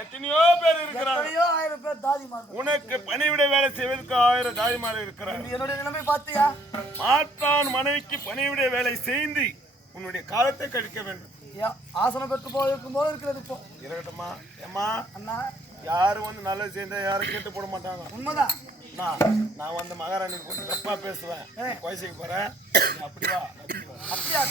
எத்தனையோ பேர் இருக்கிறாங்க. ஆயிரம் பேர் தாதிமார்கள் உனக்கு பணிவிட வேலை செய்வதற்கு ஆயிரம் தாய்மார் இருக்கிறார். என்னுடைய நிலைமை பார்த்தியா? மாற்றான் மனைவிக்கு பணிவிட வேலை செய்து உன்னுடைய காலத்தை கழிக்க வேண்டும். ஆசனம் பெற்று போயிருக்கும் போது இருக்கிறது இப்போ. இருக்கட்டுமா ஏம்மா அண்ணா. யாரும் வந்து நல்லது செய்தா யாரும் கேட்டு போட மாட்டாங்க. உண்மைதான். நான் நான் வந்து மகாராணிக்கு கொஞ்சம் தப்பா பேசுவேன். வயசுக்கு போறேன் நீ அப்படி வா அப்படி வா. அப்படியா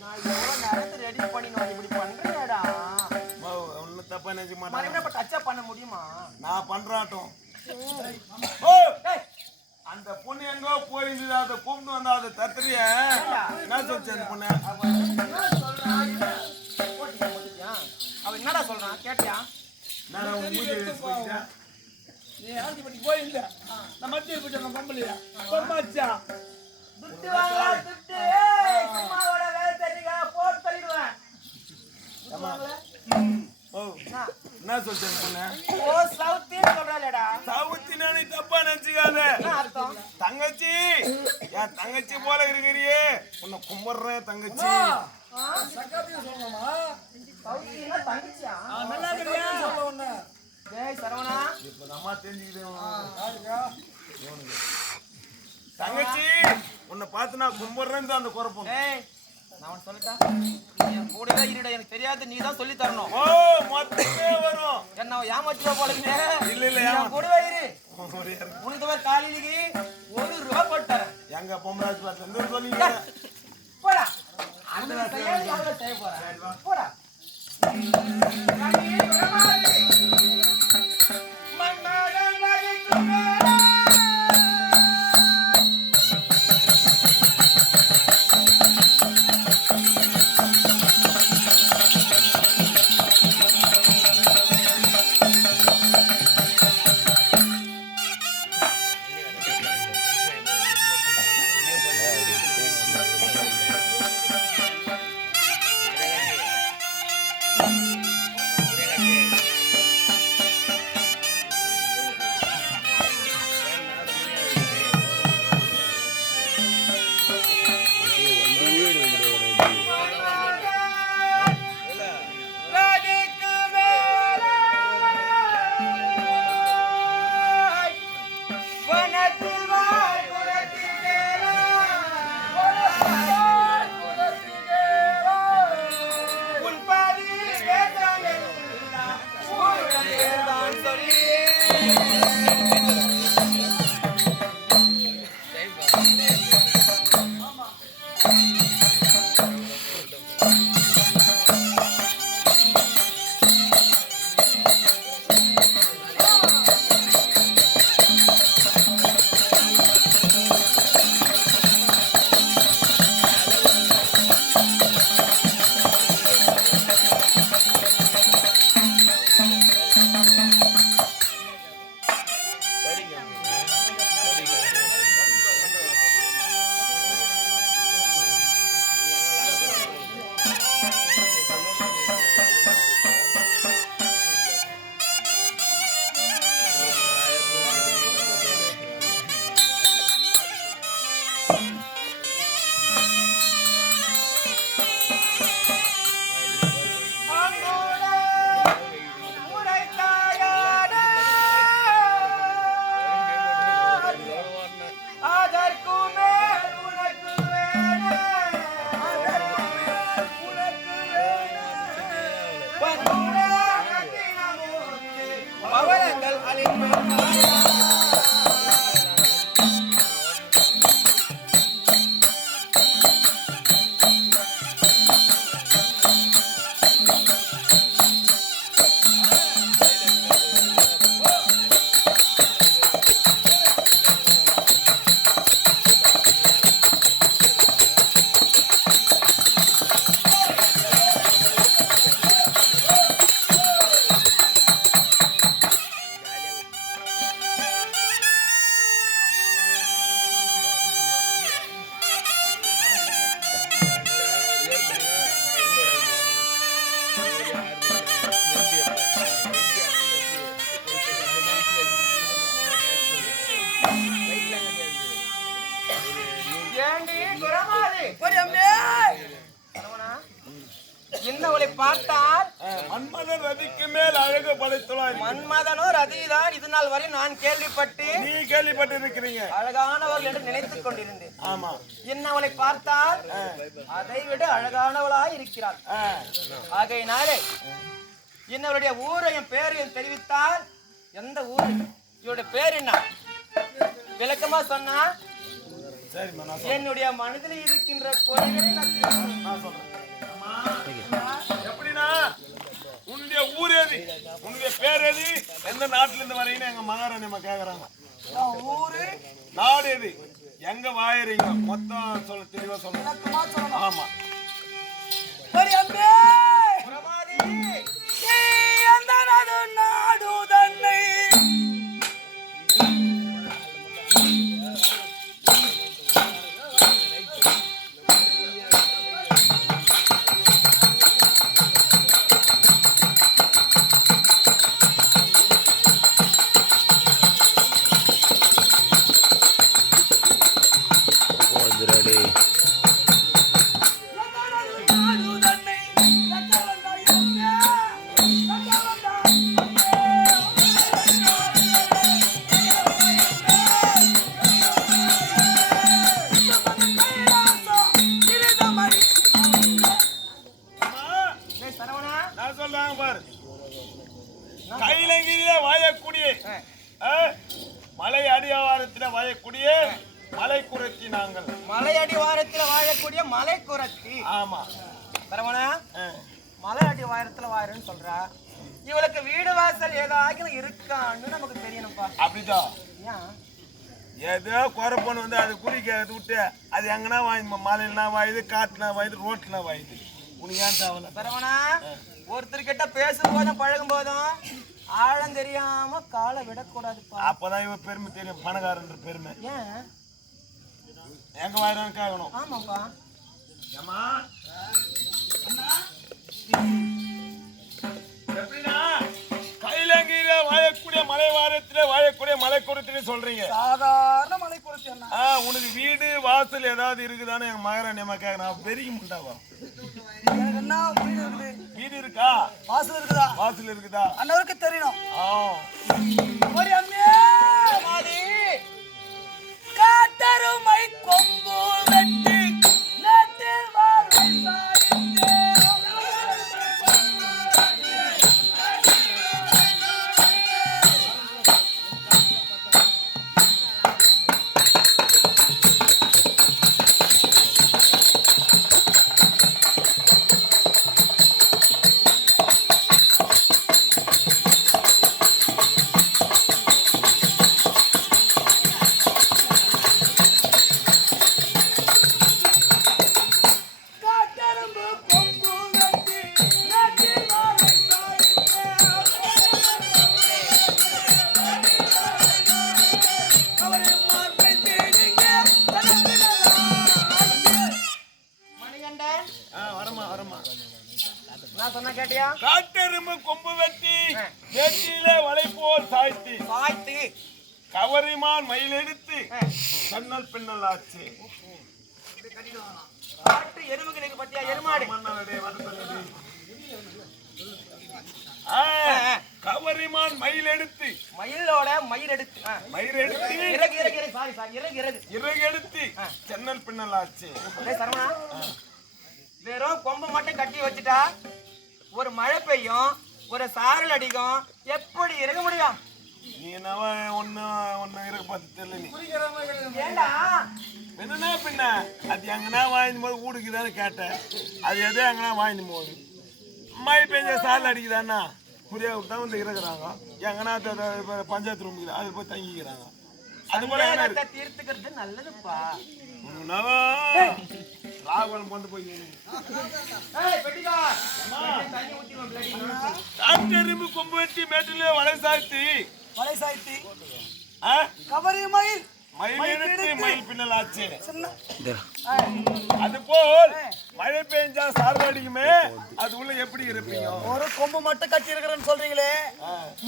நான் எவ்வளவு நேரத்தை ரெடி பண்ணி நான் இப்படி பண்றேடா அம்மா, ஒண்ணும் தப்பா மாட்டாங்க. மறுபடியும் இப்ப டச்சப் பண்ண முடியுமா? நான் டேய் அந்த பொண்ணு எங்கோ போயிருந்தது அதை கூப்பிட்டு வந்தா அதை தத்துறிய என்ன சொல்லிச்சு அந்த பொண்ணு? அவன் என்னடா சொல்றான் கேட்டியா? நான் உன் மூஞ்சி போயிட்டேன் நீ போயில்ல நான் மத்திய போயிட்டு நான் பம்பலையா பம்பாச்சா துட்டு சும்மாவோட வேலை போட்டு தள்ளிடுவேன். என்ன? அந்த பொண்ணு? ஓ சவுத்தின்னு சொல்றாளேடா. சவுத்தி நானே தப்பா நினைச்சுக்காத. தங்கச்சி என் தங்கச்சி போல இருக்கிறியே. உன்னை கும்பிடுறேன் தங்கச்சி. சரவணா. இப்ப அம்மா தெரிஞ்சுக்கிட்டேன்? தங்கச்சி உன்னை பார்த்து நான் கும்பிடுறேன்னு அந்த குழப்பம் ஏய் நான் என் கூடவே இருடா எனக்கு தெரியாது நீ தான் சொல்லி தரணும். ஓ மொத்தமே வரும். என்ன ஏமாத்திர போல இல்ல, இல்ல, என். கூடவே இரு. உனக்கு காலையிலுக்கு ஒரு ரூபா போட்டு தரேன். எங்க பொம்மராஜ் இருந்து சொன்னீங்க போடா. அந்த போறேன் போடா. என்னவளை பார்த்தால் மன்மதன் ரதிக்கு மேல் அழகு படைத்துள்ளார் மன்மதனோ ரதிதான் இது நாள் வரை நான் கேள்விப்பட்டு நீ கேள்விப்பட்டு இருக்கிறீங்க அழகானவள் என்று நினைத்துக் கொண்டிருந்தேன். ஆமா. என்னவளை பார்த்தால் அதை விட அழகானவளாய் இருக்கிறாள். ஆகையினாலே என்னவளுடைய ஊரையும் பேரையும் தெரிவித்தால் எந்த ஊர்? இவருடைய பேர் என்ன? விளக்கமா சொன்னா? என்னுடைய மனதில் இருக்கின்ற குறைகளை நான் சொல்றேன். உன்னுடைய ஊர் எது? உன்னுடைய பேர் எது? எந்த நாட்டுல இருந்து வரீங்கன்னு எங்க மகாராணி அம்மா கேக்குறாங்க. ஊரு நாடு எது? எங்க வாயறீங்க? மொத்தம் சொல்ல தெளிவா சொல்ல ஏதாச்சும் இருக்கான்னு நமக்கு தெரியணும்ப்பா. அப்படிதான் ஏன்? ஏதோ குறைப்பொண்ணு வந்து அது குறிக்க விட்டு அது எங்கன்னா வாயுது மலையிலனா வாயுது காட்டுனா வாயுது ரோட்ல வாயுது. உனக்கு ஏன் தேவையில்ல? சரவணா ஒருத்தர்கிட்ட பேசும் போதும் பழகும் போதும் ஆழம் தெரியாம காலை விடக்கூடாதுப்பா. அப்பதான் இவன் பெருமை தெரியும் பணக்காரன்ற பெருமை. ஏன்? எங்க வாயிரம் கேட்கணும் ஆமாப்பா. ஏமா மலை குரத்திலே சொல்றீங்க. சாதாரண மலை குறைச்சி என்ன ஆ உனக்கு வீடு வாசல் ஏதாவது இருக்குதான்னு எங்க மகாராணி அம்மா கேட்கறேன் பெரிய முண்டாவா வீடு இருக்கா? வாசல் இருக்குதா? வாசல் இருக்குதா? அண்ணவருக்கு தெரியணும். ஆ. காட்டு எருமைகளுக்கு பத்தியா? எருமாடு. கவரிமான் மயில் எடுத்து. மயிலோட மயில் எடுத்து. ஆ. மயில் எடுத்து. இறகு இறகு இறகு. சாரி சாரி இறகு இறகு. இறகு எடுத்து. சென்னல் பின்னல் ஆச்சு சரவணா. வெறும் கொம்பு மட்டும் கட்டி வச்சுட்டா ஒரு மழை பெய்யும் ஒரு சாரல் அடிக்கும். எப்படி இருக்க முடியும்? நீ என்னவ ஒண்ணு ஒண்ணு இருக்கு பார்த்து தெரியல நீ என்னன்னா பின்ன? அது எங்கன்னா வாங்கிடும் போது ஊடுக்குதான்னு கேட்டேன். அது எதோ எங்கன்னா வாங்கிடும் போது? மழை பெஞ்ச சால் அடிக்குதாண்ணா? புரியாவுக்கு தான் வந்து இருக்கிறாங்க. எங்கன்னா பஞ்சாயத்து ரூம் இருக்குது அதில் போய் தங்கிக்கிறாங்க. அது போல தீர்த்துக்கிறது நல்லதுப்பா. ராகுலம் கொண்டு போய் கொம்பு வெட்டி மேட்டிலே வலை சாய்த்தி மலை சாய்த்தி. ஆ? கபரி மயில். மயில் எடுத்து. மயில் பின்னல் ஆச்சு? சின்ன. அது போல் மழை பெஞ்சா சாரல் அடிக்குமே அது உள்ள எப்படி இருப்பீங்க? ஒரு கொம்பு மட்டும் கட்டி இருக்கிறேன்னு சொல்றீங்களே.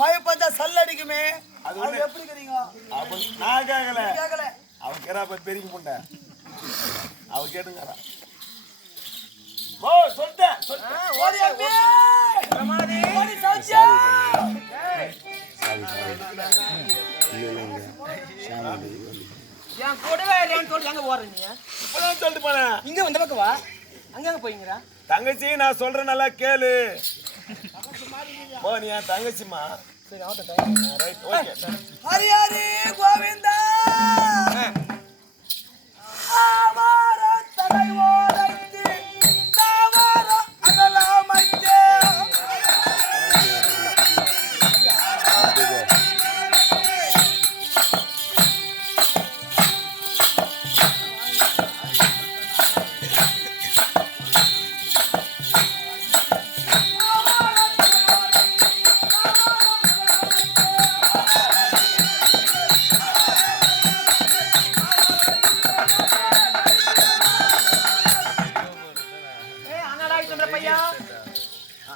மழை பஞ்சா சல் அடிக்குமே. அது எப்படி இருக்கிறீங்க அப்ப நான் கேட்கல கேட்கல கேரா பெரிய முண்டை அவ கேட்டுங்கிறா ஓ சொல்லிட்டேன் ஓடி ஓடி, ஏய், என் கூடவே இல்லையான்னு சொல்லி எங்க இப்பதான் சொல்லிட்டு போனேன். இங்க இந்த பக்கம் வா. அங்க போய்ங்கடா? தங்கச்சி நான் சொல்றேன் நல்லா கேளு. ஓ நீ என் தங்கச்சிமா சரி ஆகட்டும் ரைட் ஓகே ஹரி ஹரி கோவிந்தா.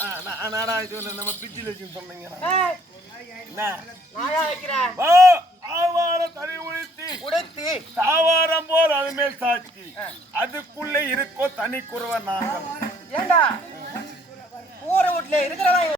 நாடா இது நம்ம பிச்சில் வச்சுன்னு சொன்னீங்க ஆவார தலை உழித்தி உடைத்து. தாவாரம் போல் அது மேல் சாட்சி அதுக்குள்ளே இருக்கோ தனி குறவ நாங்கள். ஏண்டா? ஊரை வீட்டுல இருக்கிறவன்